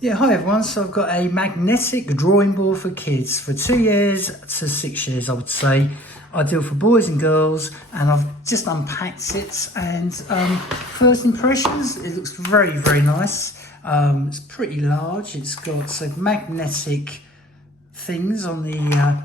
Yeah, hi everyone. So I've got a magnetic drawing board for kids for 2 years to 6 years, I would say. Ideal for boys and girls, and I've just unpacked it, and first impressions, it looks very, very nice. It's pretty large. It's got some magnetic things on the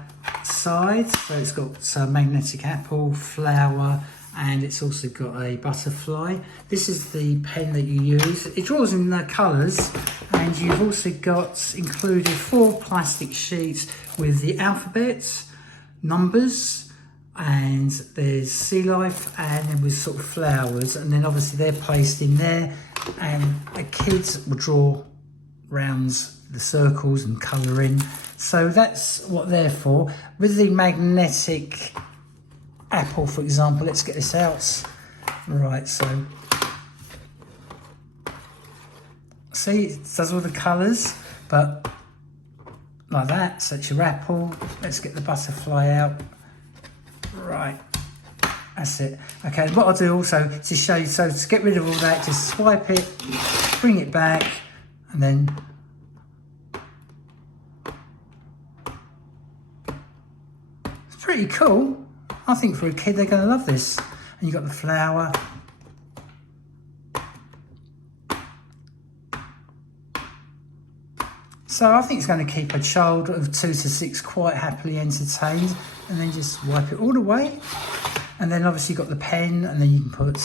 side, so it's got a magnetic apple, flower, and it's also got a butterfly. This is the pen that you use. It draws in the colours, and you've also got included 4 plastic sheets with the alphabet, numbers, and there's sea life, and then with sort of flowers, and then obviously they're placed in there, and the kids will draw rounds the circles and colour in. So that's what they're for. With the magnetic apple, for example, let's get this out. Right, so see, it does all the colours, but like that. So it's your apple. Let's get the butterfly out. Right, that's it. Okay, what I'll do also to show you, so to get rid of all that, just swipe it, bring it back, and then it's pretty cool. I think for a kid, they're going to love this. And you've got the flower. So I think it's going to keep a child of 2 to 6 quite happily entertained. And then just wipe it all away. And then obviously you've got the pen, and then you can put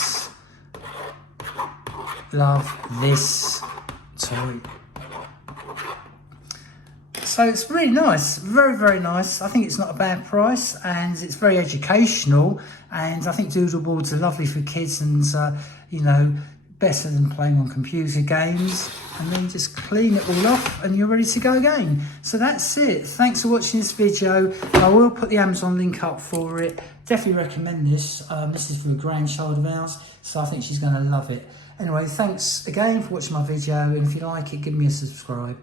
love this toy. So it's really nice, very, very nice. I think it's not a bad price, and it's very educational, and I think doodle boards are lovely for kids, and you know, better than playing on computer games. And then just clean it all off and you're ready to go again. So that's it. Thanks for watching this video. I will put the Amazon link up for it. Definitely recommend this. This is for a grandchild of ours, so I think she's going to love it. Anyway, thanks again for watching my video, and if you like it, give me a subscribe.